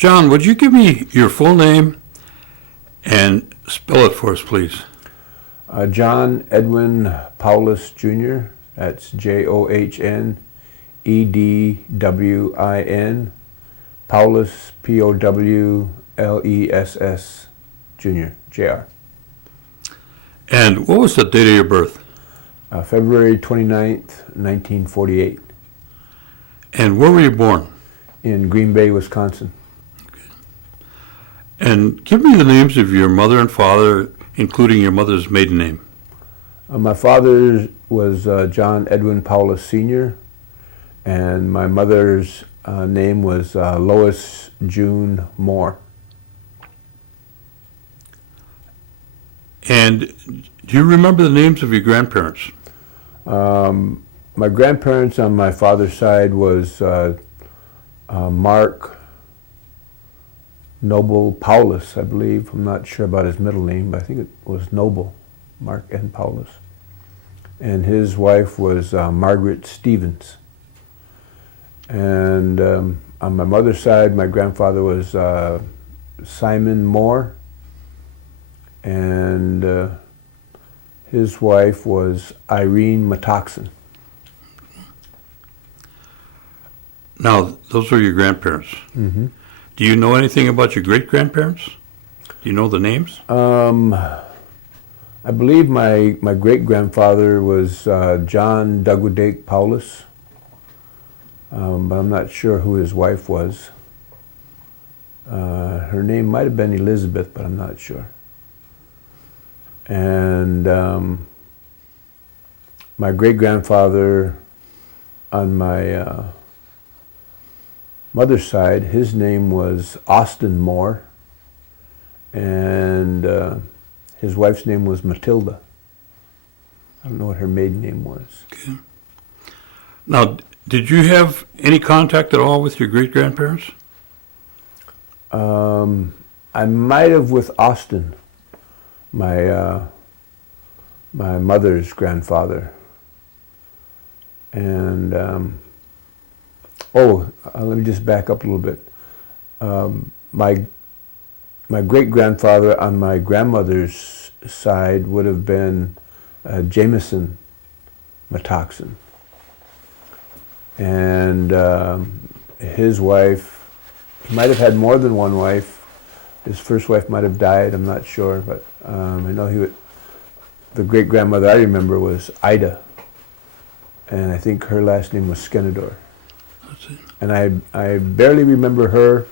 John, would you give me your full name and spell it for us, please? John Edwin Powless Jr. That's Johnedwin. Powless, Powless, Jr. Jr. And what was the date of your birth? February 29th, 1948, And where were you born? in Green Bay, Wisconsin. And give me the names of your mother and father, including your mother's maiden name. My father was John Edwin Powless Sr., and my mother's name was Lois June Moore. And do you remember the names of your grandparents? My grandparents on my father's side was Mark Noble Powless, I believe. I'm not sure about his middle name, but I think it was Noble, Mark N. Powless. And his wife was Margaret Stevens. And on my mother's side, my grandfather was Simon Moore, and his wife was Irene Matoxen. Now, those are your grandparents. Mm-hmm. Do you know anything about your great-grandparents? Do you know the names? I believe my great-grandfather was John Dugwoodake Powless, but I'm not sure who his wife was. Her name might have been Elizabeth, but I'm not sure. And my great-grandfather on my mother's side, his name was Austin Moore, and his wife's name was Matilda. I don't know what her maiden name was. Okay. Now, did you have any contact at all with your great-grandparents? I might have with Austin, my mother's grandfather. And let me just back up a little bit. My great-grandfather on my grandmother's side would have been Jameson Matoxen. And his wife, he might have had more than one wife. His first wife might have died, I'm not sure, but I know the great-grandmother I remember was Ida, and I think her last name was Skenador. That's it. And I barely remember her,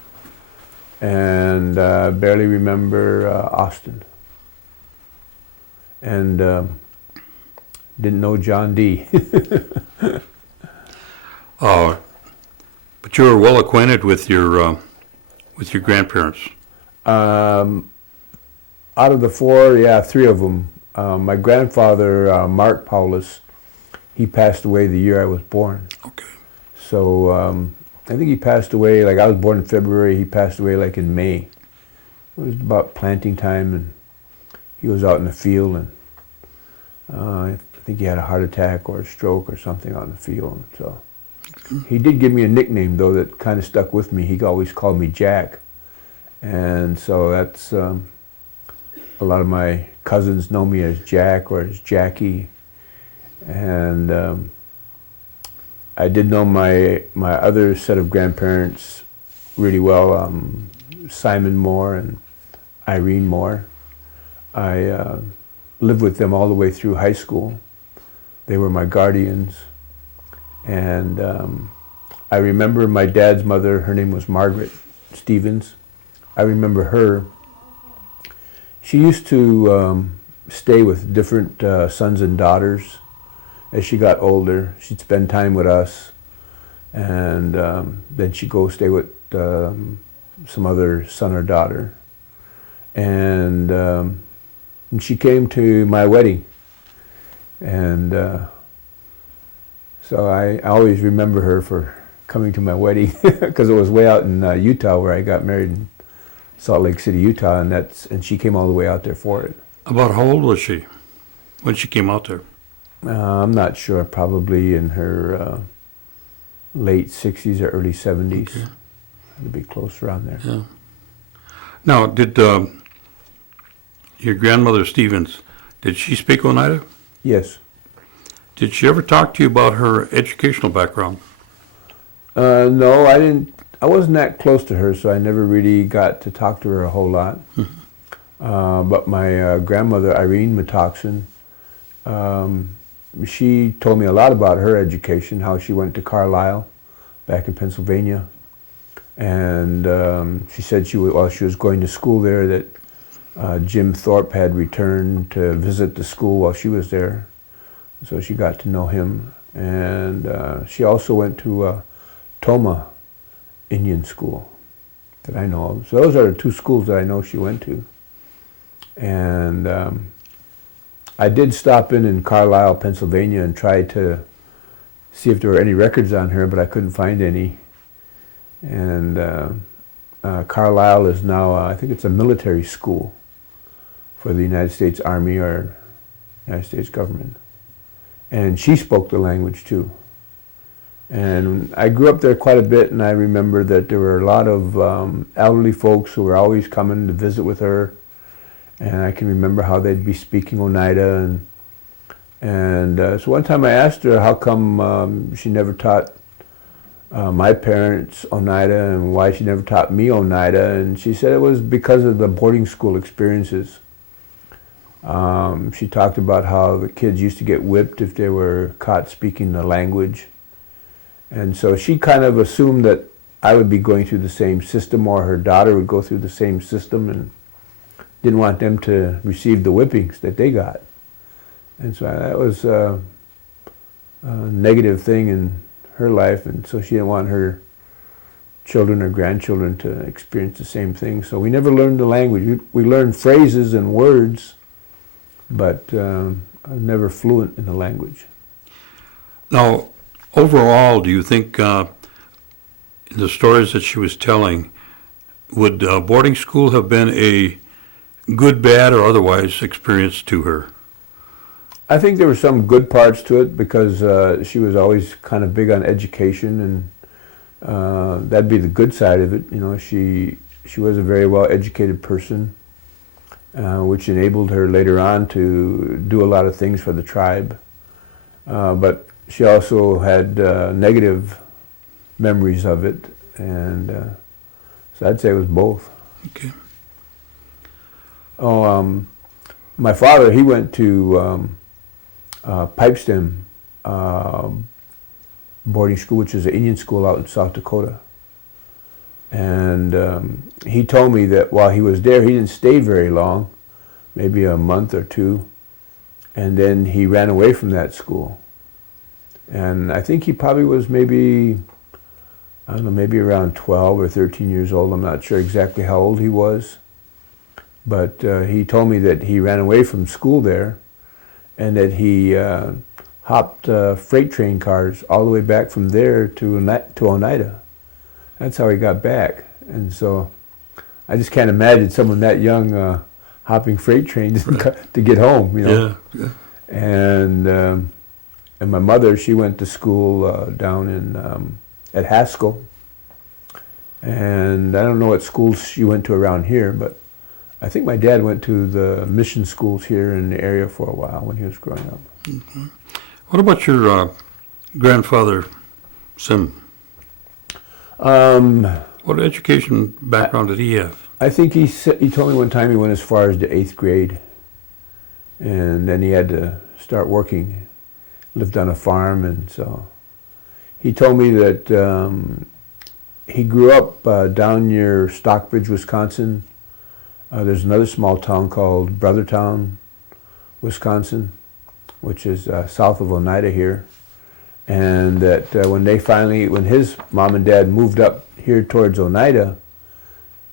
and barely remember Austin. And didn't know John D. But you were well acquainted with your grandparents. Out of the four, yeah, three of them. My grandfather, Mark Powless, he passed away the year I was born. Okay. So I think he passed away, like I was born in February, he passed away like in May. It was about planting time, and he was out in the field, and I think he had a heart attack or a stroke or something out in the field. So he did give me a nickname, though, that kind of stuck with me. He always called me Jack. And so that's, a lot of my cousins know me as Jack or as Jackie. And I did know my other set of grandparents really well, Simon Moore and Irene Moore. I lived with them all the way through high school. They were my guardians. And I remember my dad's mother, her name was Margaret Stevens. I remember her. She used to stay with different sons and daughters. As she got older, she'd spend time with us, and then she'd go stay with some other son or daughter. And she came to my wedding, and so I always remember her for coming to my wedding, because it was way out in Utah, where I got married in Salt Lake City, Utah, and she came all the way out there for it. About how old was she when she came out there? I'm not sure, probably in her late 60s or early 70s. Okay. to be close around there. Yeah. Now, did your grandmother Stevens, did she speak Oneida? Yes. Did she ever talk to you about her educational background? No, I didn't. I wasn't that close to her, so I never really got to talk to her a whole lot. But my grandmother, Irene Metoxen, she told me a lot about her education, how she went to Carlisle back in Pennsylvania. And she said while she was going to school there that Jim Thorpe had returned to visit the school while she was there. So she got to know him. And she also went to Toma Indian School that I know of. So those are the two schools that I know she went to. And I did stop in Carlisle, Pennsylvania, and try to see if there were any records on her, but I couldn't find any. And Carlisle is now, I think it's a military school for the United States Army or United States government. And she spoke the language too. And I grew up there quite a bit, and I remember that there were a lot of elderly folks who were always coming to visit with her. And I can remember how they'd be speaking Oneida. And so one time I asked her how come she never taught my parents Oneida and why she never taught me Oneida. And she said it was because of the boarding school experiences. She talked about how the kids used to get whipped if they were caught speaking the language. And so she kind of assumed that I would be going through the same system, or her daughter would go through the same system, and didn't want them to receive the whippings that they got. And so that was a negative thing in her life, and so she didn't want her children or grandchildren to experience the same thing. So we never learned the language. We learned phrases and words, but never fluent in the language. Now, overall, do you think in the stories that she was telling, would boarding school have been a good, bad, or otherwise experience to her? I think there were some good parts to it because she was always kind of big on education, and that'd be the good side of it. You know, she was a very well-educated person, which enabled her later on to do a lot of things for the tribe. But she also had negative memories of it, and so I'd say it was both. Okay. Oh, my father, he went to Pipestem boarding school, which is an Indian school out in South Dakota. And he told me that while he was there, he didn't stay very long, maybe a month or two, and then he ran away from that school. And I think he probably was maybe, I don't know, maybe around 12 or 13 years old. I'm not sure exactly how old he was. But he told me that he ran away from school there, and that he hopped freight train cars all the way back from there to Oneida. That's how he got back. And so I just can't imagine someone that young hopping freight trains to get home, you know. Yeah. And my mother, she went to school down in at Haskell. And I don't know what schools she went to around here, but I think my dad went to the mission schools here in the area for a while when he was growing up. Mm-hmm. What about your grandfather, Sim? What education background did he have? I think he told me one time he went as far as the 8th grade, and then he had to start working. Lived on a farm, and so he told me that he grew up down near Stockbridge, Wisconsin. There's another small town called Brothertown, Wisconsin, which is south of Oneida here. And that when his mom and dad moved up here towards Oneida,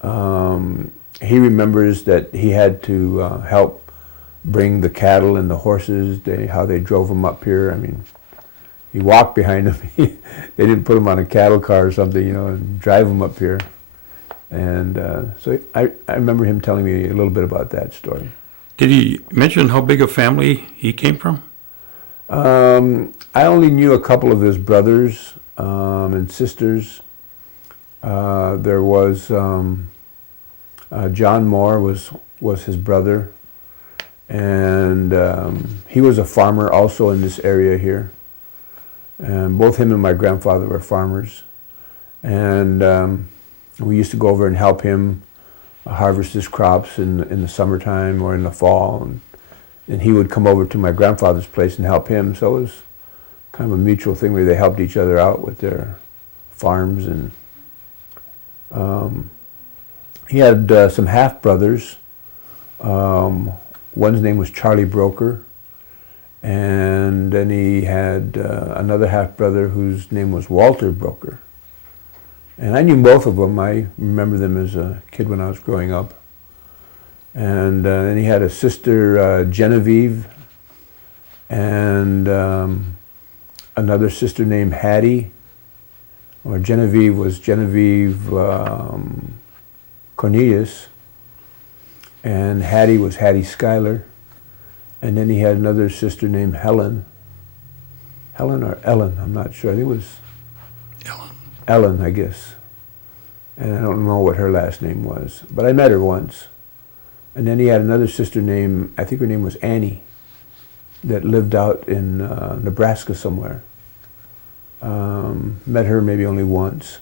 he remembers that he had to help bring the cattle and the horses, how they drove them up here. I mean, he walked behind them. They didn't put him on a cattle car or something, you know, and drive them up here. And so I remember him telling me a little bit about that story. Did he mention how big a family he came from? I only knew a couple of his brothers and sisters. There was John Moore was his brother, and he was a farmer also in this area here. And both him and my grandfather were farmers, and we used to go over and help him harvest his crops in the summertime or in the fall, and he would come over to my grandfather's place and help him. So it was kind of a mutual thing where they helped each other out with their farms. And he had some half brothers. One's name was Charlie Broker, and then he had another half brother whose name was Walter Broker. And I knew both of them. I remember them as a kid when I was growing up. And then he had a sister, Genevieve, and another sister named Hattie, or Genevieve was Genevieve Cornelius, and Hattie was Hattie Schuyler. And then he had another sister named Helen. Helen or Ellen, I'm not sure. I think it was Ellen, I guess. And I don't know what her last name was, but I met her once. And then he had another sister named, I think her name was Annie, that lived out in Nebraska somewhere. Met her maybe only once.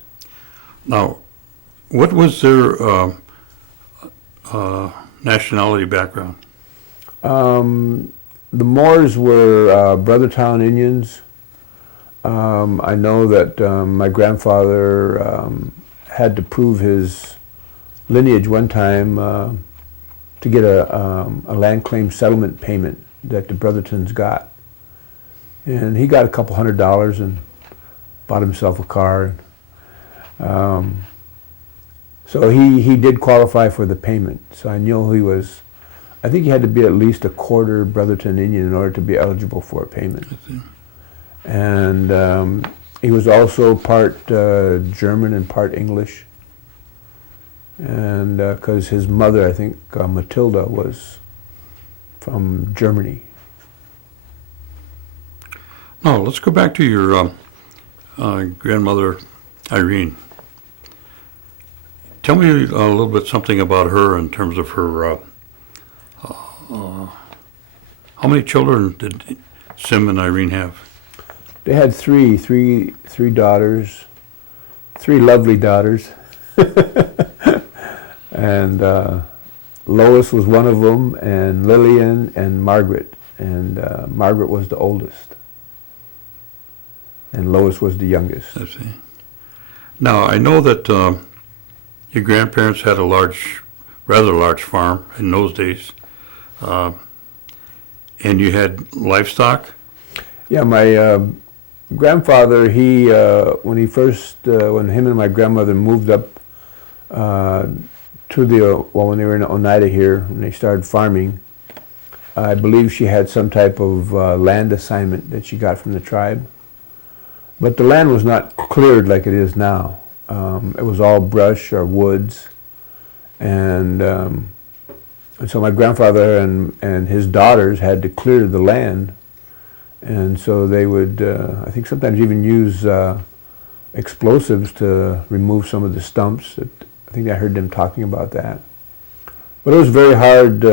Now, what was their nationality background? The Moores were Brothertown Indians. I know that my grandfather had to prove his lineage one time to get a land claim settlement payment that the Brothertons got. And he got a couple $100 and bought himself a car. So he did qualify for the payment. So I knew he was, I think he had to be at least a quarter Brotherton Indian in order to be eligible for a payment. And he was also part German and part English. And because his mother, I think Matilda, was from Germany. Now, let's go back to your grandmother, Irene. Tell me a little bit something about her in terms of her, how many children did Sim and Irene have? They had three daughters, three lovely daughters. And Lois was one of them, and Lillian and Margaret. And Margaret was the oldest. And Lois was the youngest. I see. Now, I know that your grandparents had a rather large farm in those days. And you had livestock? Yeah, my grandfather, when him and my grandmother moved up when they were in Oneida here, when they started farming, I believe she had some type of land assignment that she got from the tribe. But the land was not cleared like it is now. It was all brush or woods. And so my grandfather and his daughters had to clear the land. And so they would, I think sometimes even use explosives to remove some of the stumps. I think I heard them talking about that. But it was very hard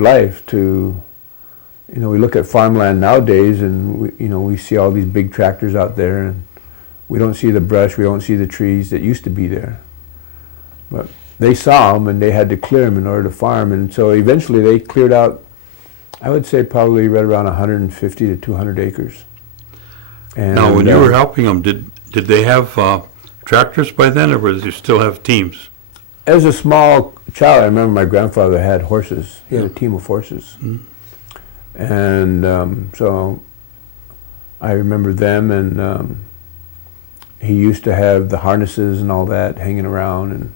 life to, we look at farmland nowadays and we see all these big tractors out there and we don't see the brush, we don't see the trees that used to be there. But they saw them and they had to clear them in order to farm. And so eventually they cleared out, I would say probably right around 150 to 200 acres. And now, when you were helping them, did they have tractors by then, or did they still have teams? As a small child, I remember my grandfather had horses. He had a team of horses. Mm-hmm. And so I remember them, and he used to have the harnesses and all that hanging around. And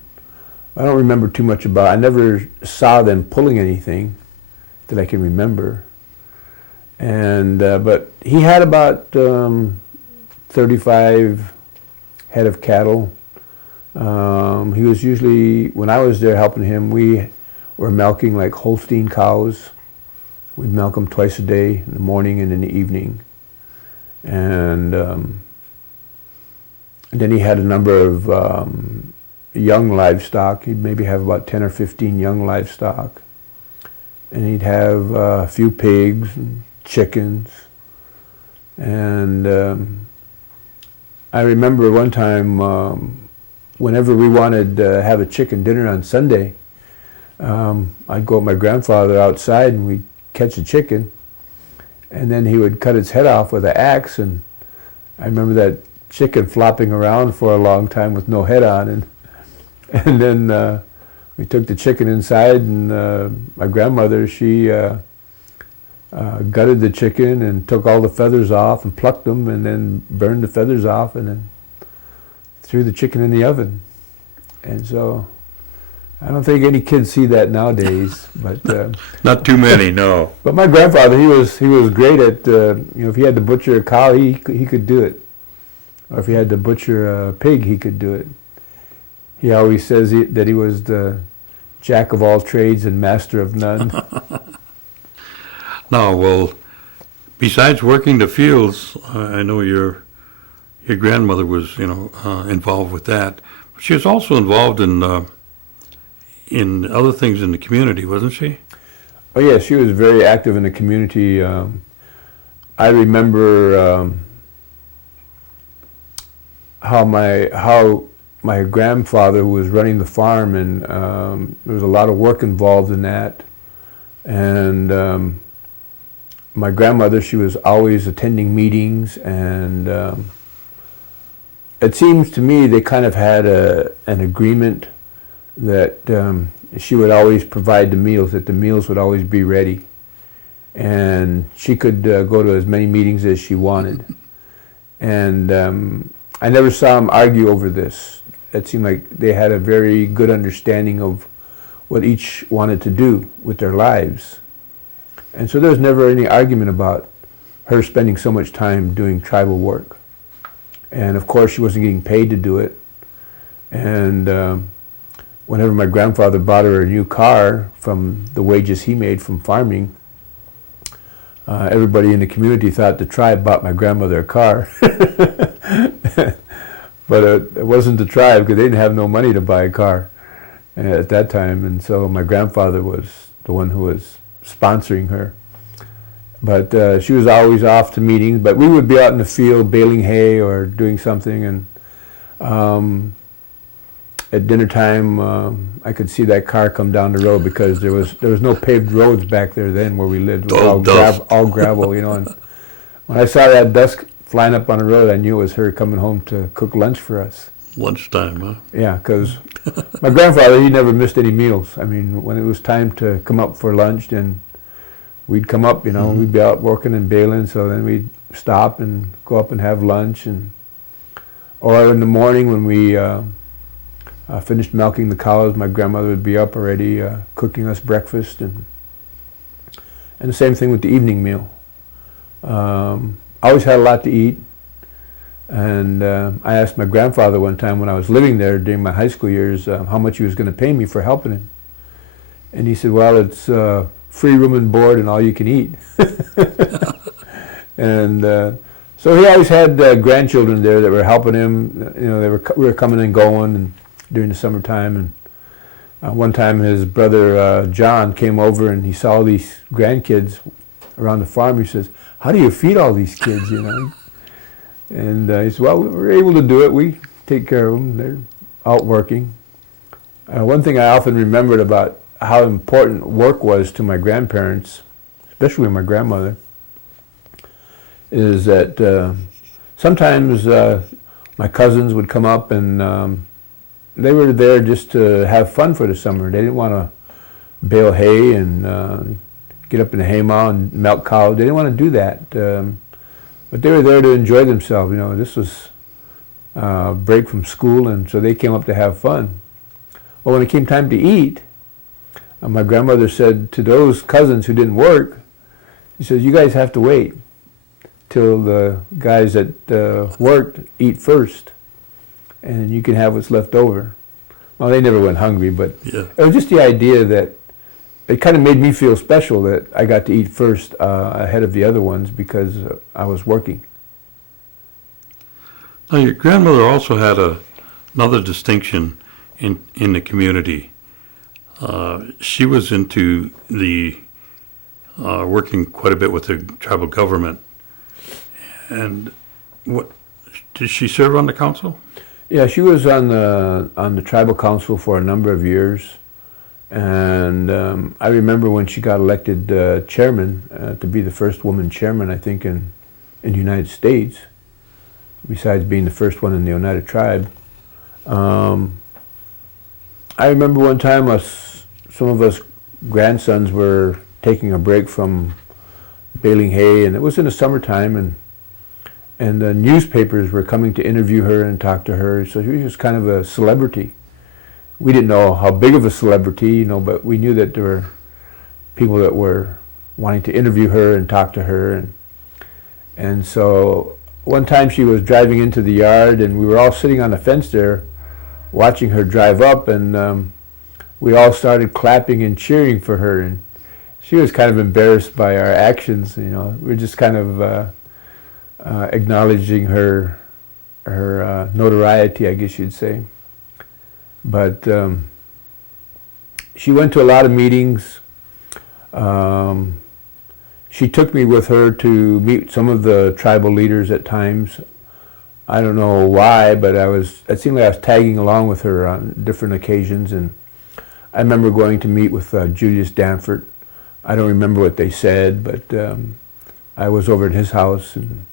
I don't remember too much about it. I never saw them pulling anything that I can remember. And but he had about 35 head of cattle. He was usually, when I was there helping him, we were milking like Holstein cows. We'd milk them twice a day, in the morning and in the evening. And And then he had a number of young livestock. He'd maybe have about 10 or 15 young livestock. And he'd have a few pigs and chickens. And I remember one time, whenever we wanted to have a chicken dinner on Sunday, I'd go with my grandfather outside and we'd catch a chicken, and then he would cut its head off with an axe, and I remember that chicken flopping around for a long time with no head on, and then we took the chicken inside, and my grandmother, she gutted the chicken and took all the feathers off and plucked them, and then burned the feathers off, and then threw the chicken in the oven. And so I don't think any kids see that nowadays, but Not too many, no. but my grandfather, he was great at if he had to butcher a cow, he could do it, or if he had to butcher a pig, he could do it. He always says that he was the jack of all trades and master of none. Now, well, besides working the fields, I know your grandmother was, involved with that. But she was also involved in other things in the community, wasn't she? Oh yeah, she was very active in the community. I remember how my grandfather, who was running the farm, and there was a lot of work involved in that. And my grandmother, she was always attending meetings, and it seems to me they kind of had an agreement that she would always provide the meals, that the meals would always be ready. And she could go to as many meetings as she wanted. And I never saw them argue over this. It seemed like they had a very good understanding of what each wanted to do with their lives. And so there was never any argument about her spending so much time doing tribal work. And of course she wasn't getting paid to do it. And whenever my grandfather bought her a new car from the wages he made from farming, everybody in the community thought the tribe bought my grandmother a car. But it wasn't the tribe, because they didn't have no money to buy a car at that time. And so my grandfather was the one who was sponsoring her. But she was always off to meetings. But we would be out in the field baling hay or doing something, and at dinner time, I could see that car come down the road, because there was no paved roads back there then where we lived. It was all gravel, And when I saw that dust flying up on the road, I knew it was her coming home to cook lunch for us. Lunchtime, huh? Yeah, because my grandfather, he never missed any meals. I mean, when it was time to come up for lunch, then we'd come up, we'd be out working and baling, so then we'd stop and go up and have lunch. Or in the morning when we finished milking the cows, my grandmother would be up already cooking us breakfast, and the same thing with the evening meal. I always had a lot to eat, and I asked my grandfather one time when I was living there during my high school years how much he was going to pay me for helping him. And he said, well, it's free room and board and all you can eat. And so he always had grandchildren there that were helping him. We were coming and going and during the summertime. And one time his brother John came over, and he saw all these grandkids around the farm. He says, how do you feed all these kids, And he said, well, we're able to do it. We take care of them. They're out working. One thing I often remembered about how important work was to my grandparents, especially my grandmother, is that sometimes my cousins would come up, and they were there just to have fun for the summer. They didn't want to bale hay and get up in the haymow and milk cows. They didn't want to do that. But they were there to enjoy themselves. This was a break from school, and so they came up to have fun. Well, when it came time to eat, my grandmother said to those cousins who didn't work, she says, you guys have to wait till the guys that worked eat first, and you can have what's left over. Well, they never went hungry, but Yeah. it was just the idea that it kind of made me feel special that I got to eat first ahead of the other ones, because I was working. Now, your grandmother also had another distinction in the community. She was into the working quite a bit with the tribal government. And what did she serve on the council? Yeah, she was on the tribal council for a number of years, and I remember when she got elected chairman to be the first woman chairman, I think, in the United States, besides being the first one in the Oneida tribe. I remember one time some of us grandsons were taking a break from baling hay, and it was in the summertime, and the newspapers were coming to interview her and talk to her, so she was just kind of a celebrity. We didn't know how big of a celebrity, but we knew that there were people that were wanting to interview her and talk to her, and so one time she was driving into the yard, and we were all sitting on the fence there watching her drive up, and we all started clapping and cheering for her, and she was kind of embarrassed by our actions. We were just kind of acknowledging her notoriety, I guess you'd say. But she went to a lot of meetings. She took me with her to meet some of the tribal leaders at times. I don't know why, but it seemed like I was tagging along with her on different occasions. And I remember going to meet with Julius Danforth. I don't remember what they said, but I was over at his house and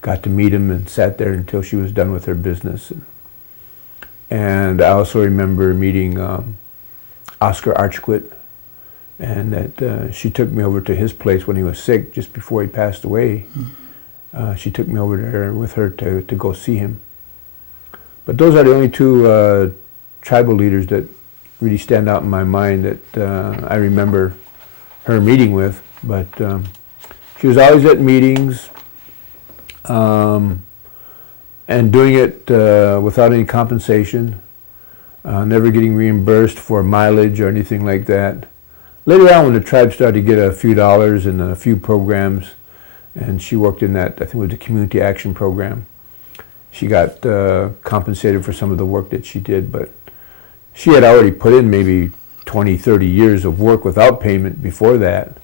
got to meet him and sat there until she was done with her business. And I also remember meeting Oscar Archquit, and that she took me over to his place when he was sick, just before he passed away. She took me over there with her to go see him. But those are the only two tribal leaders that really stand out in my mind that I remember her meeting with. But she was always at meetings, and doing it without any compensation, never getting reimbursed for mileage or anything like that. Later on, when the tribe started to get a few dollars and a few programs, and she worked in that, I think it was the Community Action Program, she got compensated for some of the work that she did, but she had already put in maybe 20, 30 years of work without payment before that.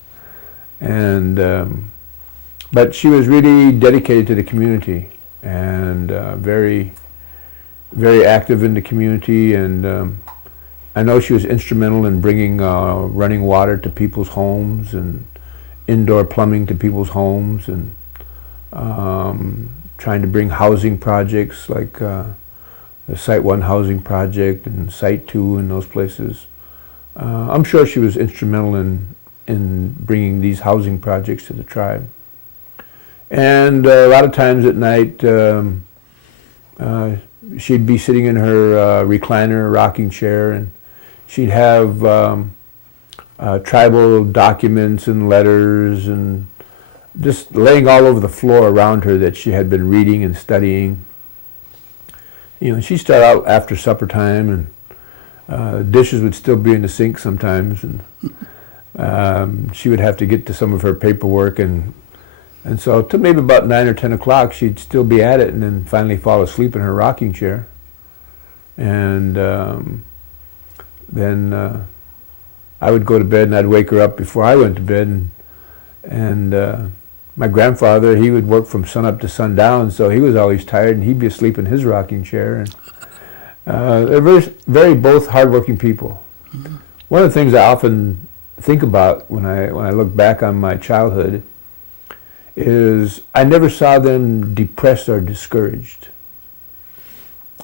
And but she was really dedicated to the community, and very, very active in the community. And I know she was instrumental in bringing running water to people's homes and indoor plumbing to people's homes, and trying to bring housing projects like the Site 1 housing project and Site 2 and those places. I'm sure she was instrumental in bringing these housing projects to the tribe. And a lot of times at night, she'd be sitting in her recliner, rocking chair, and she'd have tribal documents and letters and just laying all over the floor around her that she had been reading and studying. She'd start out after supper time, and dishes would still be in the sink sometimes, and she would have to get to some of her paperwork, and so till maybe about 9 or 10 o'clock, she'd still be at it, and then finally fall asleep in her rocking chair. And then I would go to bed, and I'd wake her up before I went to bed. And my grandfather, he would work from sun up to sundown, so he was always tired, and he'd be asleep in his rocking chair. And they're very, very both hardworking people. Mm-hmm. One of the things I often think about when I look back on my childhood is I never saw them depressed or discouraged.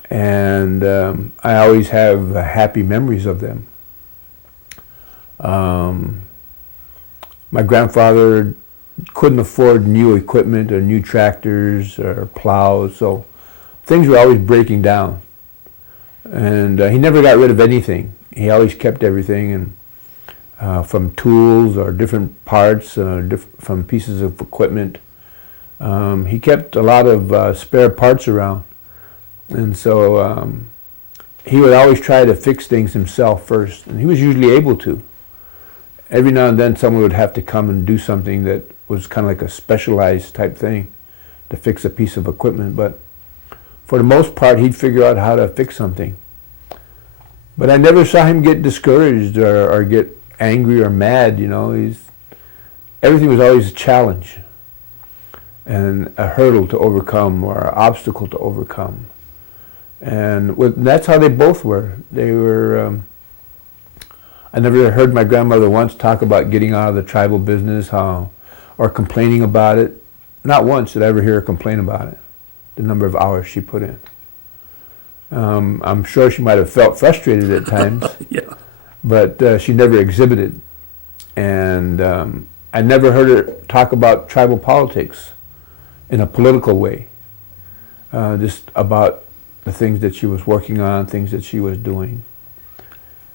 And I always have happy memories of them. My grandfather couldn't afford new equipment or new tractors or plows, so things were always breaking down. And he never got rid of anything. He always kept everything, and from tools or different parts, from pieces of equipment. He kept a lot of spare parts around. And so he would always try to fix things himself first, and he was usually able to. Every now and then someone would have to come and do something that was kind of like a specialized type thing to fix a piece of equipment, but for the most part, he'd figure out how to fix something. But I never saw him get discouraged or get angry or mad. Everything was always a challenge and a hurdle to overcome or an obstacle to overcome. And that's how they both were. They were. I never heard my grandmother once talk about getting out of the tribal business, or complaining about it. Not once did I ever hear her complain about it, the number of hours she put in. I'm sure she might have felt frustrated at times, Yeah. but she never exhibited. And I never heard her talk about tribal politics in a political way, just about the things that she was working on, things that she was doing.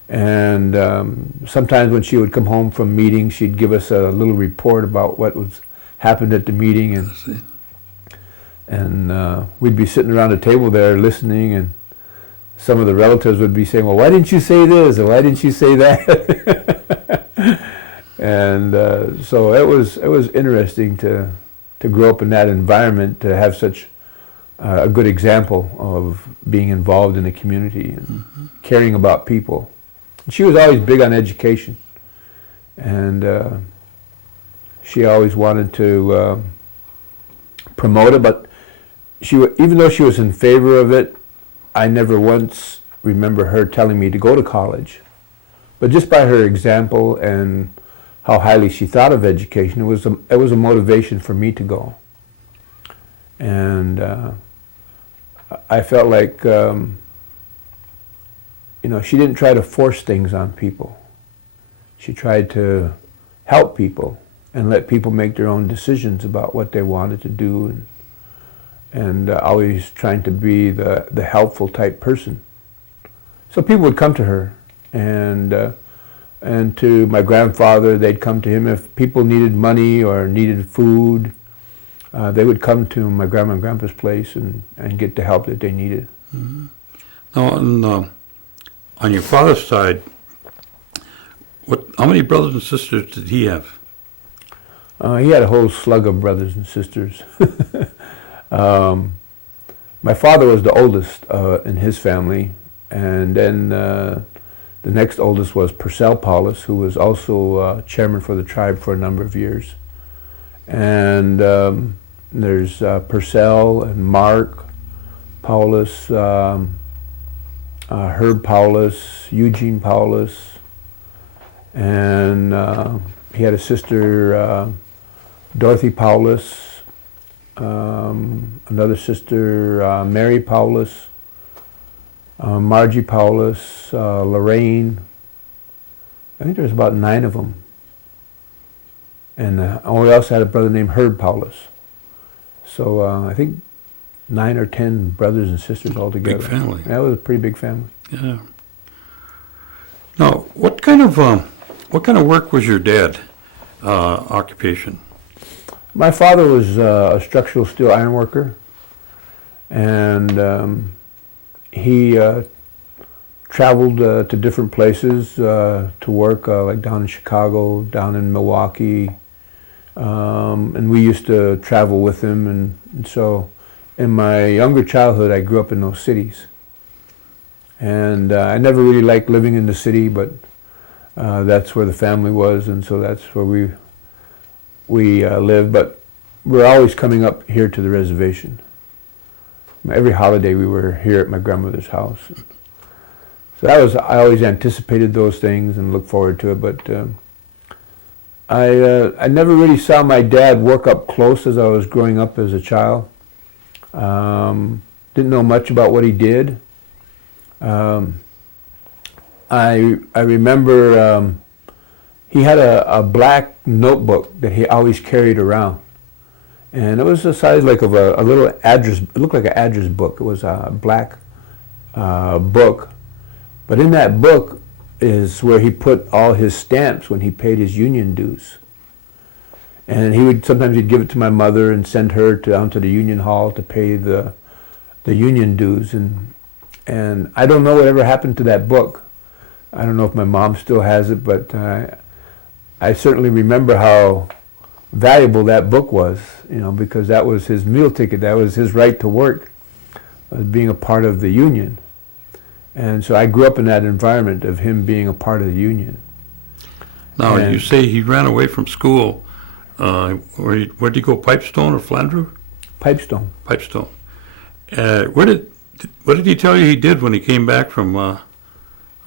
And sometimes when she would come home from meetings, she'd give us a little report about what was happened at the meeting, and we'd be sitting around the table there listening, and some of the relatives would be saying, "Well, why didn't you say this, or why didn't you say that?" And so it was interesting to grow up in that environment, to have such a good example of being involved in the community and caring about people. She was always big on education, and she always wanted to promote it, but even though she was in favor of it, I never once remember her telling me to go to college. But just by her example and how highly she thought of education, it was a motivation for me to go. And I felt like she didn't try to force things on people. She tried to help people and let people make their own decisions about what they wanted to do, and always trying to be the helpful type person. So people would come to her, and to my grandfather, they'd come to him if people needed money or needed food. They would come to my grandma and grandpa's place and get the help that they needed. Mm-hmm. Now, on your father's side, how many brothers and sisters did he have? He had a whole slug of brothers and sisters. My father was the oldest in his family, and then the next oldest was Purcell Powless, who was also chairman for the tribe for a number of years. And there's Purcell and Mark Powless, Herb Powless, Eugene Powless, and he had a sister, Dorothy Powless, another sister, Mary Powless, Margie Powless, Lorraine. I think there's about 9 of them. And we also had a brother named Herb Powless. So I think 9 or 10 brothers and sisters altogether. Big family. That was a pretty big family. Yeah. Now, what kind of work was your dad occupation? My father was a structural steel iron worker, and he traveled to different places to work, like down in Chicago, down in Milwaukee, and we used to travel with him. And so in my younger childhood, I grew up in those cities. And I never really liked living in the city, but that's where the family was, and so that's where we lived. But we're always coming up here to the reservation. Every holiday we were here at my grandmother's house. So I always anticipated those things and looked forward to it, but I never really saw my dad work up close as I was growing up as a child. Didn't know much about what he did. I remember he had a black notebook that he always carried around, and it was the size like of a little address. It looked like an address book. It was a black book, but in that book is where he put all his stamps when he paid his union dues. And sometimes he'd give it to my mother and send her down to the union hall to pay the union dues. And I don't know whatever happened to that book. I don't know if my mom still has it, but I certainly remember how valuable that book was, because that was his meal ticket. That was his right to work. being a part of the Union. And so I grew up in that environment of him being a part of the Union. Now, And- you say he ran away from school. Where'd he go, Pipestone or Flandreau? Pipestone. Pipestone. What did he tell you he did when he came back from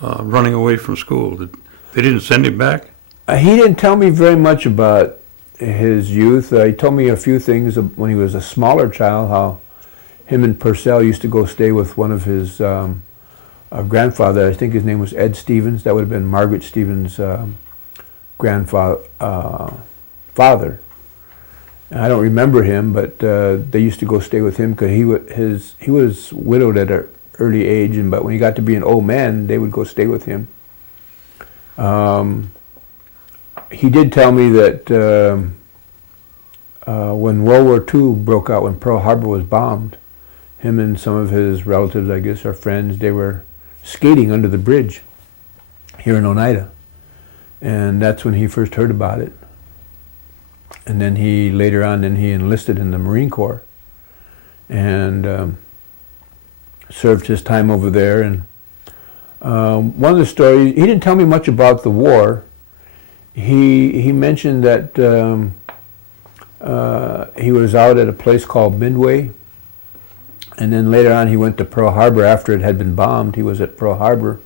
running away from school? They didn't send him back? He didn't tell me very much about his youth. He told me a few things when he was a smaller child, how him and Purcell used to go stay with one of his grandfather. I think his name was Ed Stevens. That would have been Margaret Stevens' grandfather. Father. And I don't remember him, but they used to go stay with him because he was widowed at an early age, but when he got to be an old man, they would go stay with him. He did tell me that when World War II broke out, when Pearl Harbor was bombed, him and some of his relatives, I guess, or friends, they were skating under the bridge here in Oneida. And that's when he first heard about it. And then later on, he enlisted in the Marine Corps and served his time over there. And one of the stories, he didn't tell me much about the war. He mentioned that he was out at a place called Midway, and then later on he went to Pearl Harbor after it had been bombed. He was at Pearl Harbor.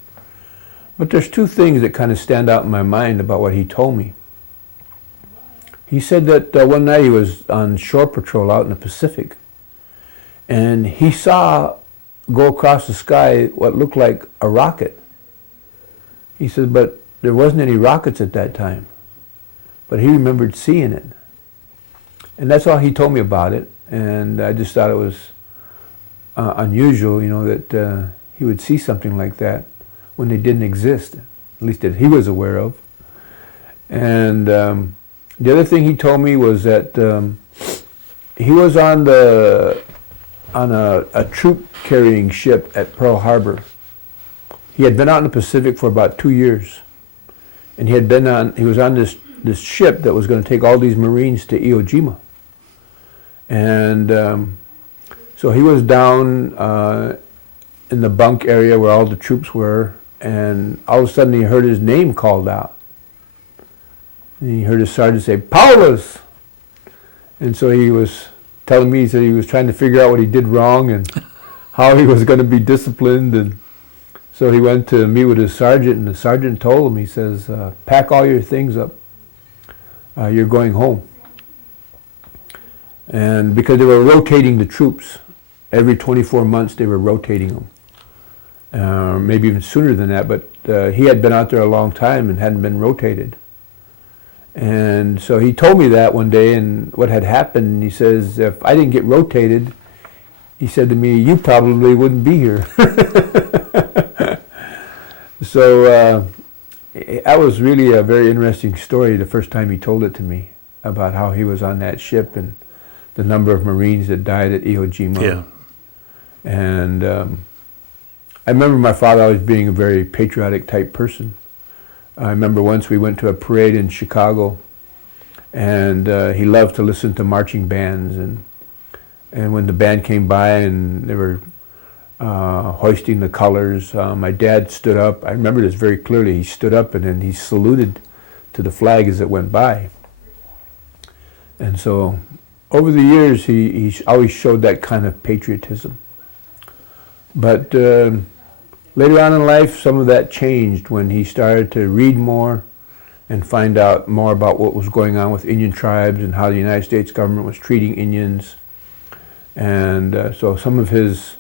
But there's two things that kind of stand out in my mind about what he told me. He said that one night he was on shore patrol out in the Pacific, and he saw go across the sky what looked like a rocket. He said, but there wasn't any rockets at that time. But he remembered seeing it. And that's all he told me about it, and I just thought it was unusual, that he would see something like that when they didn't exist, at least that he was aware of. And the other thing he told me was that he was on a troop carrying ship at Pearl Harbor. He had been out in the Pacific for about 2 years, and he was on this ship that was going to take all these Marines to Iwo Jima. And so he was down in the bunk area where all the troops were, and all of a sudden he heard his name called out. And he heard his sergeant say, "Powless!" And so he was telling me, he said he was trying to figure out what he did wrong and how he was going to be disciplined. And so he went to meet with his sergeant, and the sergeant told him, he says, "Pack all your things up. You're going home." And because they were rotating the troops, every 24 months they were rotating them. Maybe even sooner than that, but he had been out there a long time and hadn't been rotated. And so he told me that one day, and what had happened, he says, if I didn't get rotated, he said to me, you probably wouldn't be here. So that was really a very interesting story the first time he told it to me, about how he was on that ship and the number of Marines that died at Iwo Jima. Yeah. And I remember my father always being a very patriotic type person. I remember once we went to a parade in Chicago, and he loved to listen to marching bands, and when the band came by and they were hoisting the colors, my dad stood up. I remember this very clearly. He stood up and then he saluted to the flag as it went by. And so over the years he always showed that kind of patriotism. But later on in life, some of that changed when he started to read more and find out more about what was going on with Indian tribes and how the United States government was treating Indians. And so some of his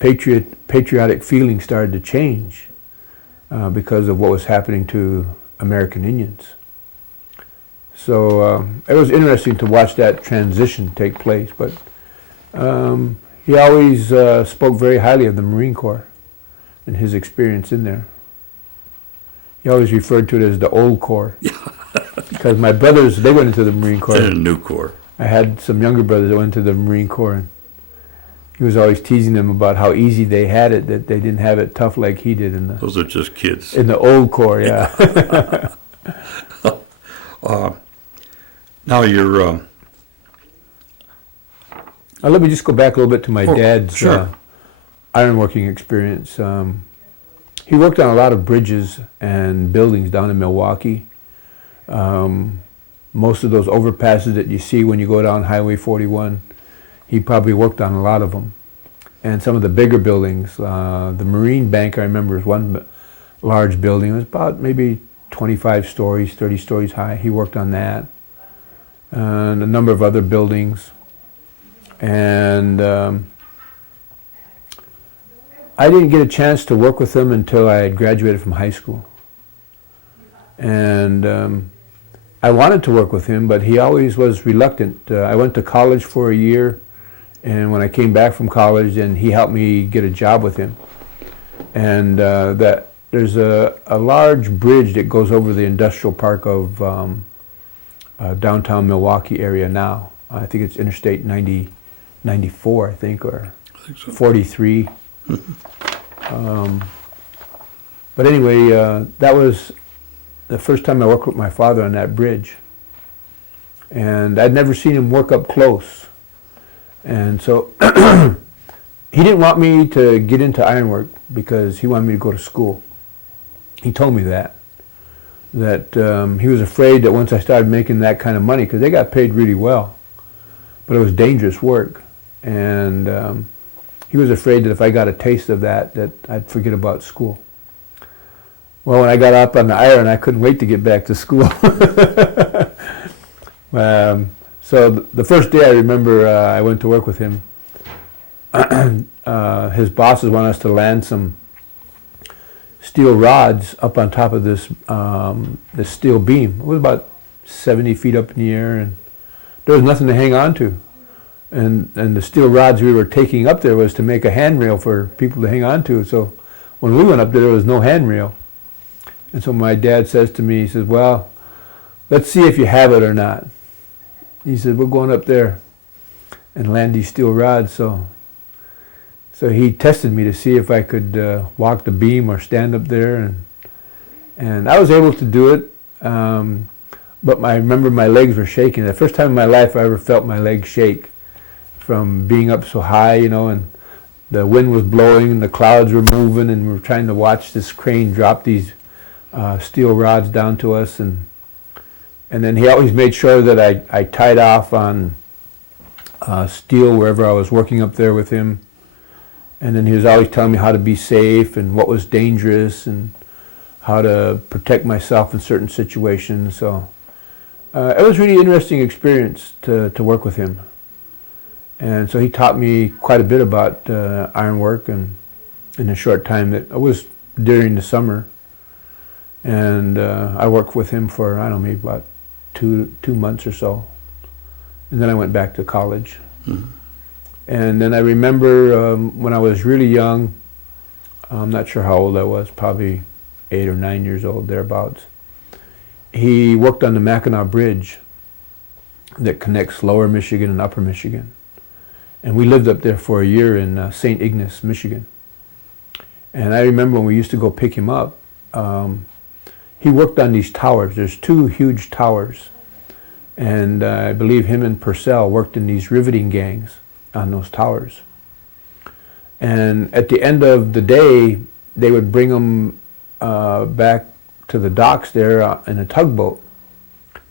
patriotic feelings started to change because of what was happening to American Indians. So it was interesting to watch that transition take place, but he always spoke very highly of the Marine Corps and his experience in there. He always referred to it as the old Corps. Because my brothers, they went into the Marine Corps. And a new Corps. I had some younger brothers that went to the Marine Corps, and he was always teasing them about how easy they had it, that they didn't have it tough like he did in Those are just kids. the old Corps, yeah. Now you're Let me just go back a little bit to my Oh, dad's sure. ironworking experience. He worked on a lot of bridges and buildings down in Milwaukee. Most of those overpasses that you see when you go down Highway 41, he probably worked on a lot of them. And some of the bigger buildings, the Marine Bank, I remember, is one large building. It was about maybe 25 stories, 30 stories high. He worked on that. And a number of other buildings. And I didn't get a chance to work with him until I had graduated from high school. And I wanted to work with him, but he always was reluctant. I went to college for a year, and when I came back from college, then he helped me get a job with him. And that there's a large bridge that goes over the industrial park of downtown Milwaukee area now. I think it's Interstate 94, I think, or I think so. 43. But anyway, that was the first time I worked with my father on that bridge. And I'd never seen him work up close. And so he didn't want me to get into ironwork because he wanted me to go to school. He told me that he was afraid that once I started making that kind of money, because they got paid really well, but it was dangerous work. And he was afraid that if I got a taste of that I'd forget about school. Well, when I got up on the iron, I couldn't wait to get back to school. So the first day I remember I went to work with him. His bosses wanted us to land some steel rods up on top of this steel beam. It was about 70 feet up in the air, and there was nothing to hang on to. And the steel rods we were taking up there was to make a handrail for people to hang on to. So when we went up there was no handrail. And so my dad says to me, he says, well, let's see if you have it or not. He said, we're going up there and land these steel rods. So he tested me to see if I could walk the beam or stand up there. And I was able to do it. But I remember my legs were shaking. The first time in my life I ever felt my legs shake from being up so high, and the wind was blowing and the clouds were moving, and we were trying to watch this crane drop these steel rods down to us, and then he always made sure that I tied off on steel wherever I was working up there with him, and then he was always telling me how to be safe and what was dangerous and how to protect myself in certain situations. So it was a really interesting experience to work with him, and so he taught me quite a bit about ironwork, and in the short time that I was during the summer. And I worked with him for, I don't know, maybe about two months or so. And then I went back to college. Mm-hmm. And then I remember when I was really young, I'm not sure how old I was, probably 8 or 9 years old, thereabouts. He worked on the Mackinac Bridge that connects Lower Michigan and Upper Michigan. And we lived up there for a year in St. Ignace, Michigan. And I remember when we used to go pick him up, he worked on these towers. There's 2 huge towers. And I believe him and Purcell worked in these riveting gangs on those towers. And at the end of the day, they would bring them back to the docks there in a tugboat.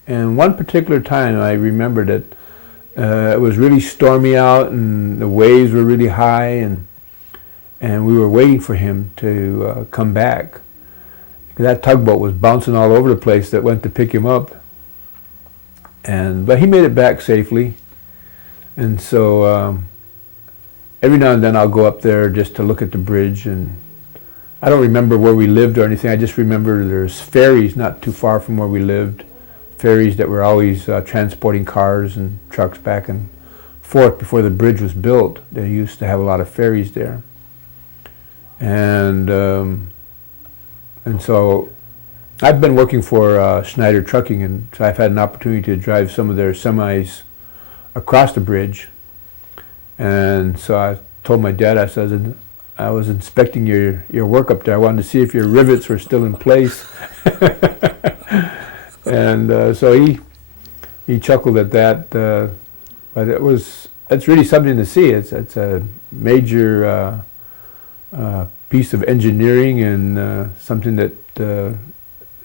And one particular time I remember that it was really stormy out and the waves were really high, and we were waiting for him to come back. That tugboat was bouncing all over the place that went to pick him up. But he made it back safely. And so every now and then I'll go up there just to look at the bridge, and I don't remember where we lived or anything. I just remember there's ferries not too far from where we lived, ferries that were always transporting cars and trucks back and forth. Before the bridge was built, they used to have a lot of ferries there. And so I've been working for Schneider Trucking, and so I've had an opportunity to drive some of their semis across the bridge. And so I told my dad, I was inspecting your work up there. I wanted to see if your rivets were still in place. And so he chuckled at that, but it was that's really something to see. It's a major piece of engineering and something that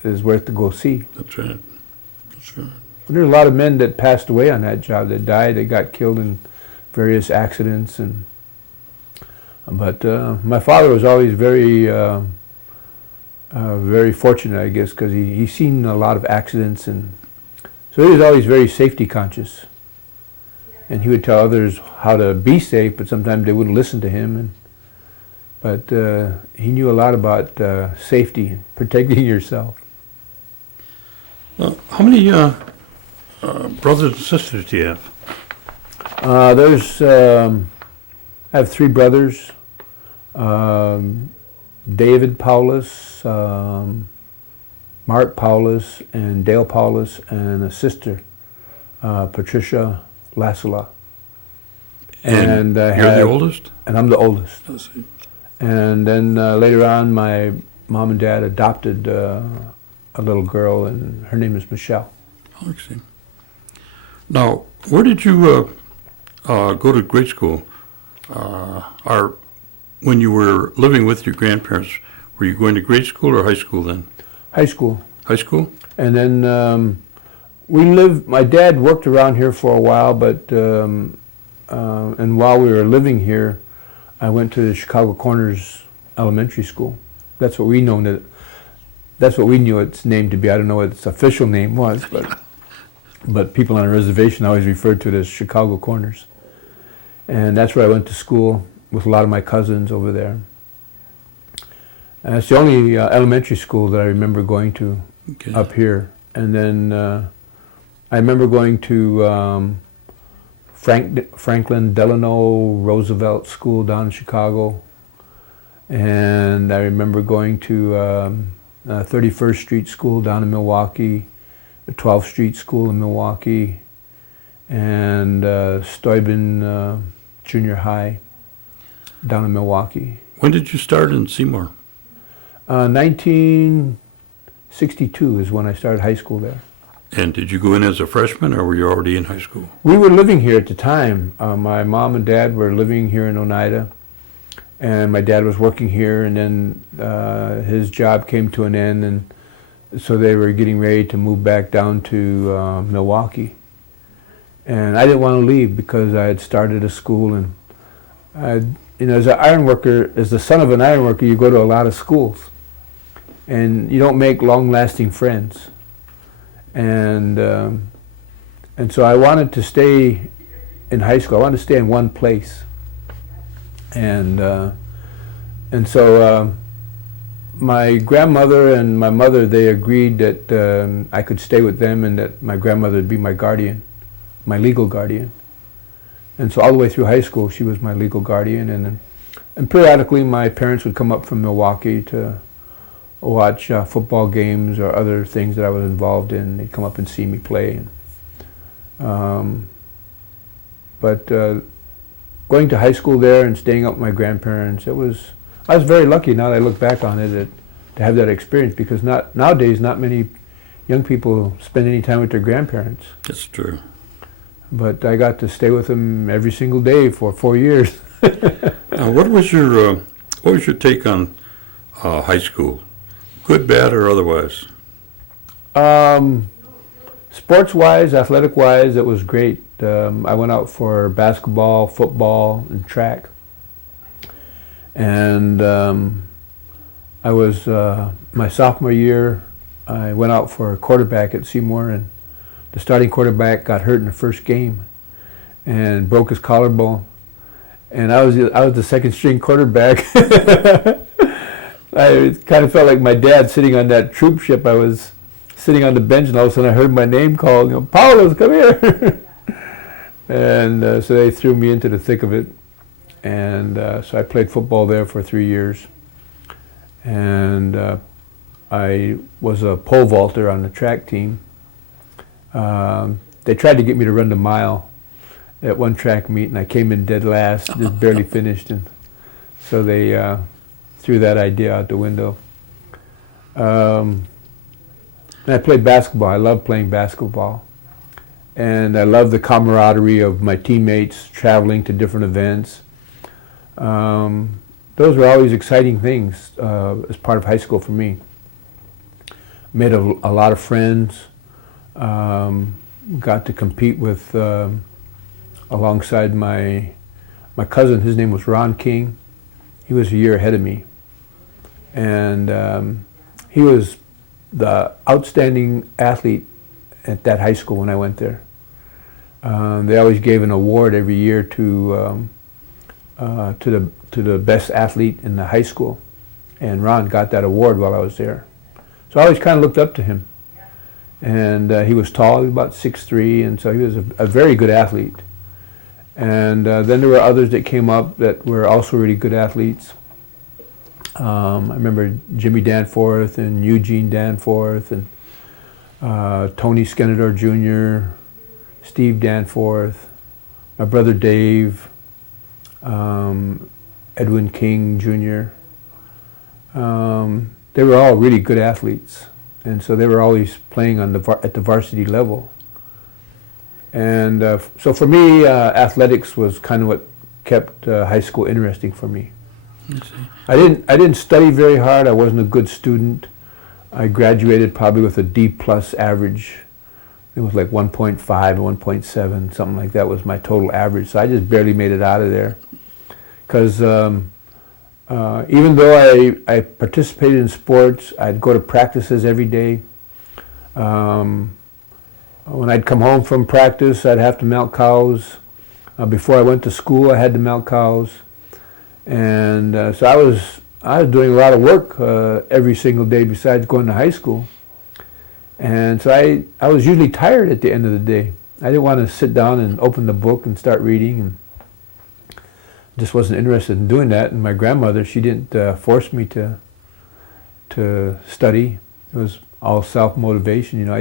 is worth to go see. That's right. That's right. And there's a lot of men that passed away on that job, that died, that got killed in various accidents. But my father was always very fortunate, I guess, because he's seen a lot of accidents, and so he was always very safety conscious. And he would tell others how to be safe, but sometimes they wouldn't listen to him. But he knew a lot about safety and protecting yourself. How many brothers and sisters do you have? I have three brothers. David Powless, Mark Powless, and Dale Powless, and a sister, Patricia Lassala. And you're the oldest? And I'm the oldest. I see. And then later on, my mom and dad adopted a little girl, and her name is Michelle. I see. Now, where did you go to grade school? When you were living with your grandparents, were you going to grade school or high school then? High school. High school? And then my dad worked around here for a while, but and while we were living here, I went to the Chicago Corners Elementary School. That's what we knew its name to be. I don't know what its official name was, but people on a reservation always referred to it as Chicago Corners. And that's where I went to school with a lot of my cousins over there. And it's the only elementary school that I remember going to up here. And then I remember going to Franklin Delano Roosevelt School down in Chicago. And I remember going to 31st Street School down in Milwaukee, the 12th Street School in Milwaukee, and Steuben Junior High down in Milwaukee. When did you start in Seymour? 1962 is when I started high school there. And did you go in as a freshman, or were you already in high school? We were living here at the time. My mom and dad were living here in Oneida, and my dad was working here, and then his job came to an end, and so they were getting ready to move back down to Milwaukee. And I didn't want to leave because I had started a school, and as an iron worker, as the son of an iron worker, you go to a lot of schools, and you don't make long-lasting friends. And so I wanted to stay in high school. I wanted to stay in one place, and so my grandmother and my mother, they agreed that I could stay with them, and that my grandmother would be my guardian, my legal guardian. And so all the way through high school, she was my legal guardian, and periodically my parents would come up from Milwaukee to watch football games or other things that I was involved in. They'd come up and see me play. But going to high school there and staying up with my grandparents, I was very lucky now that I look back on it to have that experience, because nowadays not many young people spend any time with their grandparents. That's true. But I got to stay with them every single day for 4 years. Now, what was your take on high school? Good, bad, or otherwise? Sports-wise, athletic-wise, it was great. I went out for basketball, football, and track. And I was, my sophomore year, I went out for a quarterback at Seymour, and the starting quarterback got hurt in the first game and broke his collarbone. And I was the second string quarterback. I kind of felt like my dad sitting on that troop ship. I was sitting on the bench, and all of a sudden I heard my name called, Powless, come here. And so they threw me into the thick of it. And so I played football there for 3 years. And I was a pole vaulter on the track team. They tried to get me to run the mile at one track meet, and I came in dead last, just barely finished. And so they threw that idea out the window. And I played basketball. I loved playing basketball. and I loved the camaraderie of my teammates traveling to different events. Those were always exciting things as part of high school for me. Made a lot of friends, got to compete with, alongside my cousin. His name was Ron King. He was a year ahead of me. And he was the outstanding athlete at that high school when I went there. They always gave an award every year to the best athlete in the high school, and Ron got that award while I was there. So I always kind of looked up to him, and he was tall, he was about 6'3", and so he was a very good athlete. And then there were others that came up that were also really good athletes. I remember Jimmy Danforth and Eugene Danforth and Tony Skenador Jr., Steve Danforth, my brother Dave, Edwin King Jr. They were all really good athletes, and so they were always playing on at the varsity level. And so for me, athletics was kind of what kept high school interesting for me. I didn't study very hard. I wasn't a good student. I graduated probably with a D+ average. It was like 1.5 or 1.7, something like that was my total average. So I just barely made it out of there. Because even though I participated in sports, I'd go to practices every day. When I'd come home from practice, I'd have to milk cows. Before I went to school, I had to milk cows. And so I was doing a lot of work every single day besides going to high school. And so I was usually tired at the end of the day. I didn't want to sit down and open the book and start reading, and just wasn't interested in doing that. And my grandmother, she didn't force me to study. It was all self-motivation, you know.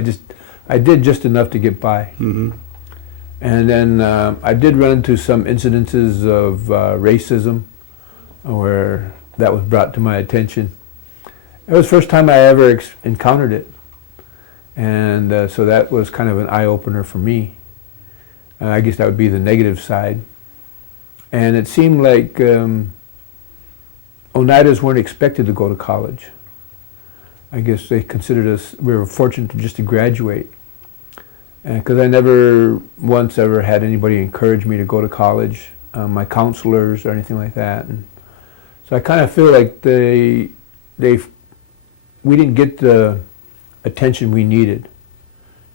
I did just enough to get by. Mm-hmm. And then I did run into some incidences of racism where that was brought to my attention. It was the first time I ever encountered it. And so that was kind of an eye-opener for me. I guess that would be the negative side. And it seemed like Oneidas weren't expected to go to college. I guess they considered us, we were fortunate just to graduate. Because I never once ever had anybody encourage me to go to college, my counselors or anything like that. And so I kind of feel like we didn't get the attention we needed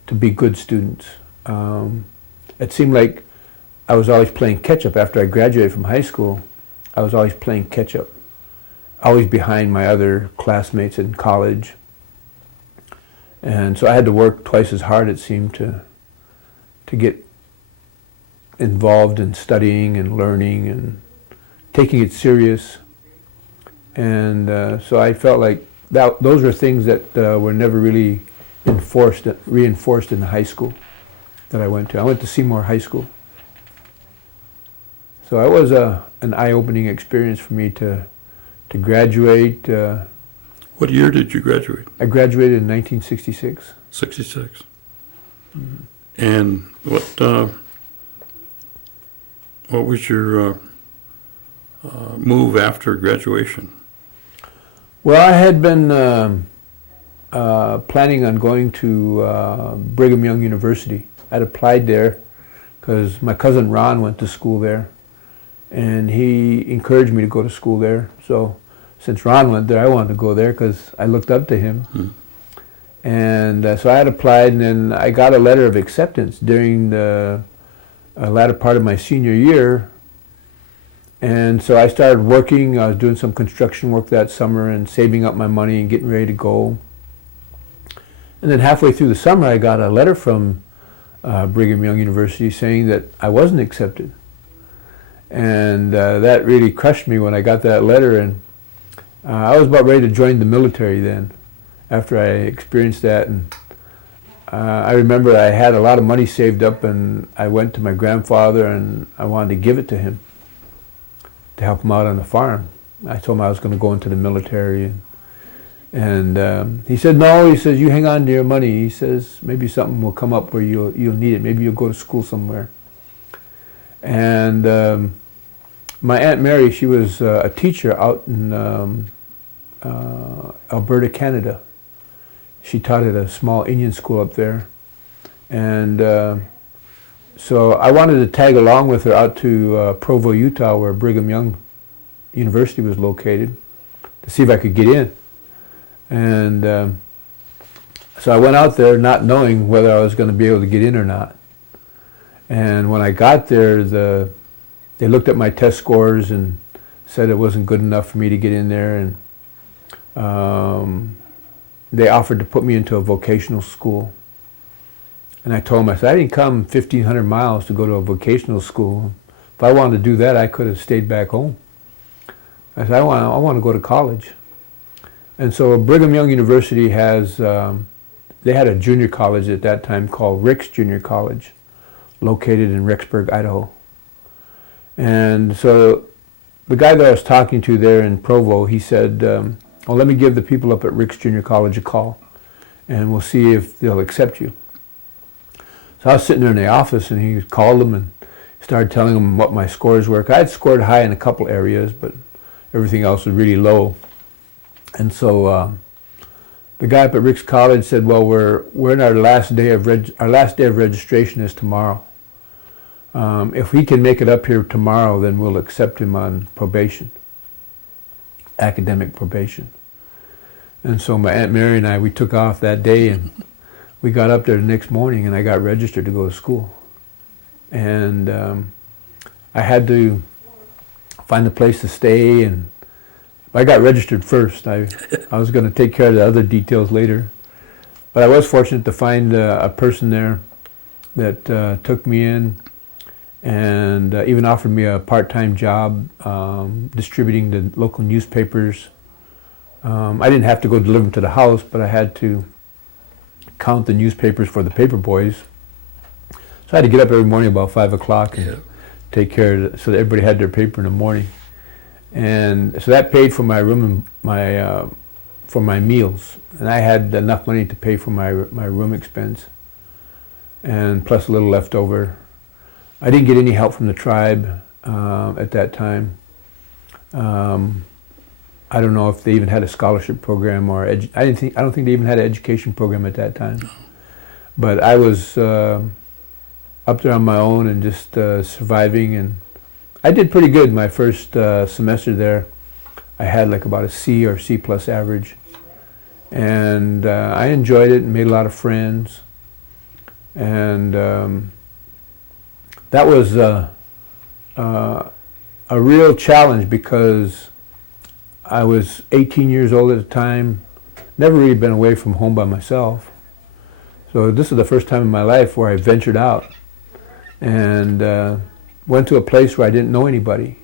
to be good students. It seemed like I was always playing catch-up. After I graduated from high school, I was always playing catch-up, always behind my other classmates in college. And so I had to work twice as hard, it seemed, to get involved in studying and learning and taking it serious. And so I felt like those were things that were never really reinforced in the high school that I went to. I went to Seymour High School. So it was an eye-opening experience for me to graduate. What year did you graduate? I graduated in 1966. 66. Mm-hmm. And what was your move after graduation? Well, I had been planning on going to Brigham Young University. I'd applied there because my cousin Ron went to school there, and he encouraged me to go to school there. So since Ron went there, I wanted to go there because I looked up to him. Mm. And so I had applied, and then I got a letter of acceptance during the latter part of my senior year. And so I started working. I was doing some construction work that summer and saving up my money and getting ready to go. And then halfway through the summer, I got a letter from Brigham Young University saying that I wasn't accepted. And that really crushed me when I got that letter. And I was about ready to join the military then, after I experienced that. And I remember I had a lot of money saved up, and I went to my grandfather and I wanted to give it to him to help him out on the farm. I told him I was going to go into the military. And he said, no, he says, you hang on to your money. He says, maybe something will come up where you'll need it. Maybe you'll go to school somewhere. And my Aunt Mary, she was a teacher out in Alberta, Canada. She taught at a small Indian school up there. And so I wanted to tag along with her out to Provo, Utah, where Brigham Young University was located, to see if I could get in. And so I went out there not knowing whether I was going to be able to get in or not. And when I got there, they looked at my test scores and said it wasn't good enough for me to get in there. And they offered to put me into a vocational school. And I told them, I said, I didn't come 1,500 miles to go to a vocational school. If I wanted to do that, I could have stayed back home. I said, I want to go to college. And so Brigham Young University has, they had a junior college at that time called Rick's Junior College, located in Rexburg, Idaho. And so the guy that I was talking to there in Provo, he said, well, let me give the people up at Rick's Junior College a call, and we'll see if they'll accept you. So I was sitting there in the office, and he called them and started telling them what my scores were. I had scored high in a couple areas, but everything else was really low. And so the guy up at Rick's College said, well, we're in our last day of registration is tomorrow. If he can make it up here tomorrow, then we'll accept him on probation, academic probation. And so my Aunt Mary and I, we took off that day, and we got up there the next morning, and I got registered to go to school. And I had to find a place to stay, and I got registered first. I was going to take care of the other details later. But I was fortunate to find a person there that took me in and even offered me a part-time job distributing the local newspapers. I didn't have to go deliver them to the house, but I had to count the newspapers for the paper boys. So I had to get up every morning about 5 o'clock and take care of it so that everybody had their paper in the morning. And so that paid for my room and for my meals. And I had enough money to pay for my room expense, and plus a little left over. I didn't get any help from the tribe at that time. I don't know if they even had a scholarship program or I don't think they even had an education program at that time. But I was up there on my own and just surviving, and I did pretty good my first semester there. I had like about a C or C plus average, and I enjoyed it and made a lot of friends. And that was a real challenge because I was 18 years old at the time, never really been away from home by myself. So this is the first time in my life where I ventured out and went to a place where I didn't know anybody.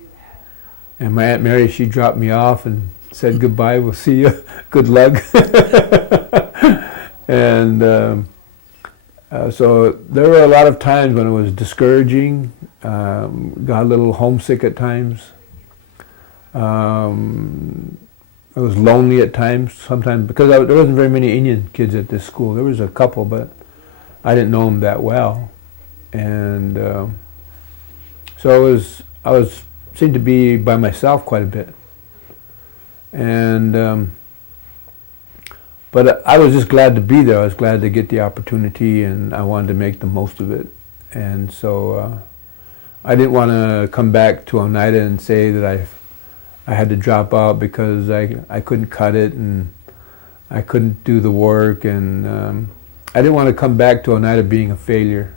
And my Aunt Mary, she dropped me off and said goodbye, we'll see you, good luck. And so there were a lot of times when it was discouraging, got a little homesick at times. I was lonely at times, sometimes, because there wasn't very many Indian kids at this school. There was a couple, but I didn't know them that well. And so I was seemed to be by myself quite a bit. And but I was just glad to be there. I was glad to get the opportunity, and I wanted to make the most of it. And so I didn't want to come back to Oneida and say that I had to drop out because I couldn't cut it and I couldn't do the work, and I didn't want to come back to Oneida being a failure,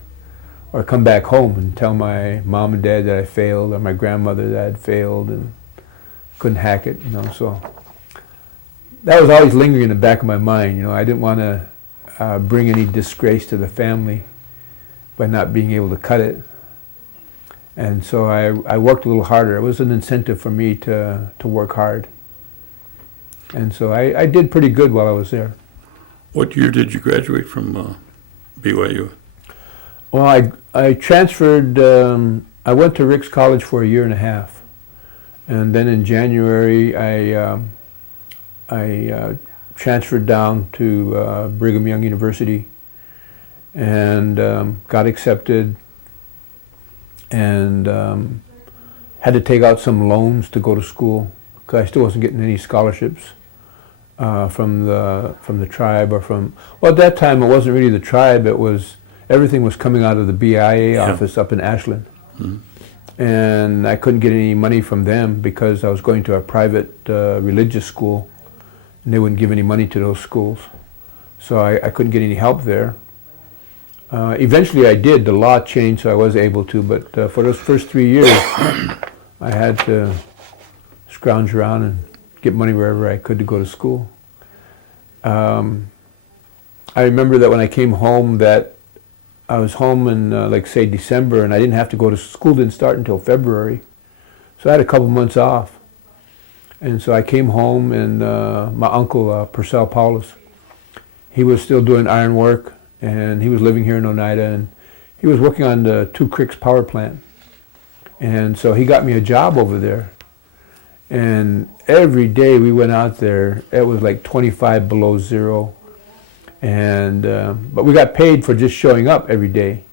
or come back home and tell my mom and dad that I failed, or my grandmother that I had failed and couldn't hack it, you know. So that was always lingering in the back of my mind, you know. I didn't want to bring any disgrace to the family by not being able to cut it. And so I worked a little harder. It was an incentive for me to work hard. And so I did pretty good while I was there. What year did you graduate from BYU? Well, I transferred, I went to Rick's College for a year and a half. And then in January, I transferred down to Brigham Young University and got accepted and had to take out some loans to go to school because I still wasn't getting any scholarships from the tribe or from, well, at that time it wasn't really the tribe, it was, everything was coming out of the BIA office up in Ashland. Mm-hmm. And I couldn't get any money from them because I was going to a private religious school and they wouldn't give any money to those schools. So I couldn't get any help there. Eventually I did, the law changed so I was able to, but for those first 3 years I had to scrounge around and get money wherever I could to go to school. I remember that when I came home that I was home in like say December and I didn't have to go to school, didn't start until February. So I had a couple months off. And so I came home and my uncle, Purcell Powless, he was still doing iron work and he was living here in Oneida and he was working on the Two Creeks power plant. And so he got me a job over there. And every day we went out there, it was like 25 below zero. And but we got paid for just showing up every day,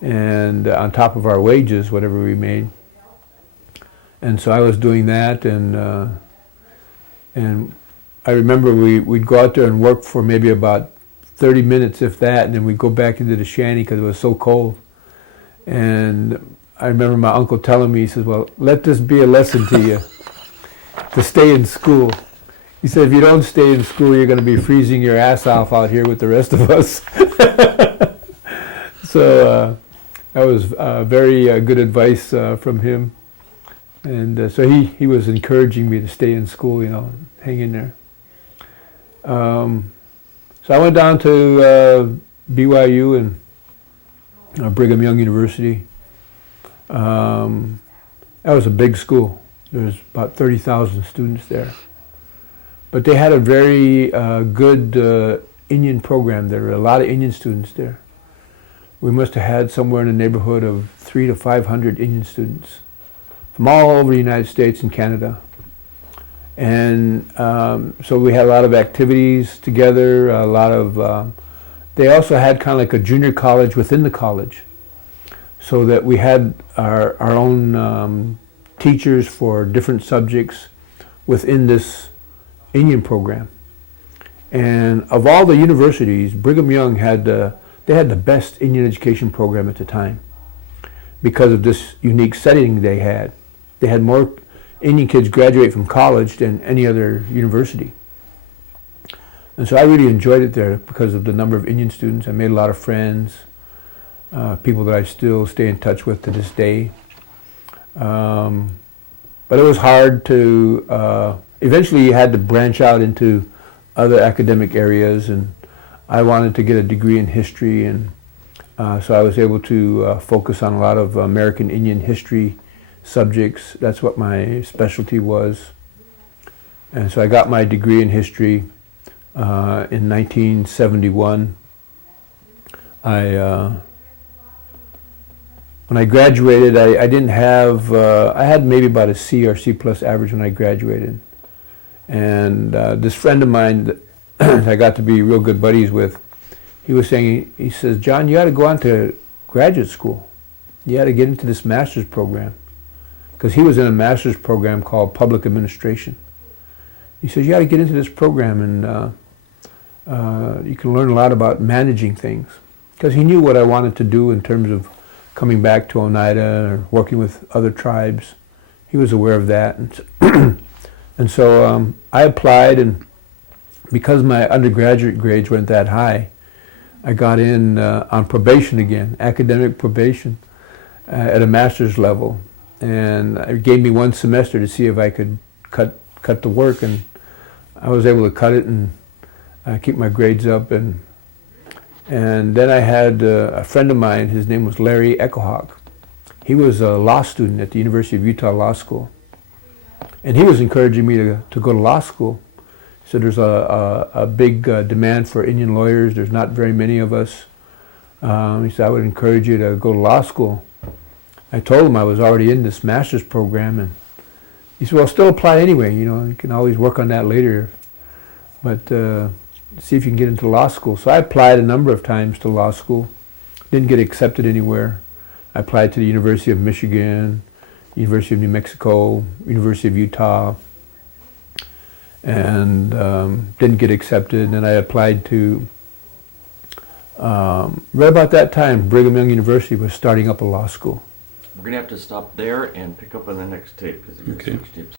and on top of our wages, whatever we made. And so I was doing that, and I remember we'd go out there and work for maybe about 30 minutes, if that, and then we'd go back into the shanty because it was so cold. And I remember my uncle telling me, he says, "Well, let this be a lesson to you to stay in school." He said, if you don't stay in school, you're going to be freezing your ass off out here with the rest of us. So that was very good advice from him. And so he was encouraging me to stay in school, you know, hang in there. So I went down to BYU and Brigham Young University. That was a big school. There was about 30,000 students there. But they had a very good Indian program. There were a lot of Indian students there. We must have had somewhere in the neighborhood of 300 to 500 Indian students from all over the United States and Canada. And so we had a lot of activities together, a lot of, they also had kind of like a junior college within the college, so that we had our own teachers for different subjects within this Indian program. And of all the universities, Brigham Young had they had the best Indian education program at the time because of this unique setting they had. They had more Indian kids graduate from college than any other university. And so I really enjoyed it there because of the number of Indian students. I made a lot of friends, people that I still stay in touch with to this day. But it was hard to eventually you had to branch out into other academic areas, and I wanted to get a degree in history, and so I was able to focus on a lot of American Indian history subjects. That's what my specialty was. And so I got my degree in history in 1971. When I graduated, I didn't have, I had maybe about a C or C plus average when I graduated. And this friend of mine that I got to be real good buddies with, he was saying, he says, "John, you ought to go on to graduate school. You ought to get into this master's program." Because he was in a master's program called public administration. He says, "You ought to get into this program and you can learn a lot about managing things." Because he knew what I wanted to do in terms of coming back to Oneida or working with other tribes. He was aware of that. And so I applied, and because my undergraduate grades weren't that high, I got in on probation again, academic probation, at a master's level. And it gave me 1 semester to see if I could cut the work, and I was able to cut it and keep my grades up. And then I had a friend of mine, his name was Larry Echohawk. He was a law student at the University of Utah Law School. And he was encouraging me to go to law school. So there's a big demand for Indian lawyers. There's not very many of us. He said, "I would encourage you to go to law school." I told him I was already in this master's program, and he said, "Well, still apply anyway. You know, you can always work on that later." but see if you can get into law school. So I applied a number of times to law school. Didn't get accepted anywhere. I applied to the University of Michigan, University of New Mexico, University of Utah, and didn't get accepted. And I applied to, right about that time, Brigham Young University was starting up a law school. We're going to have to stop there and pick up on the next tape because Okay. 6 tapes.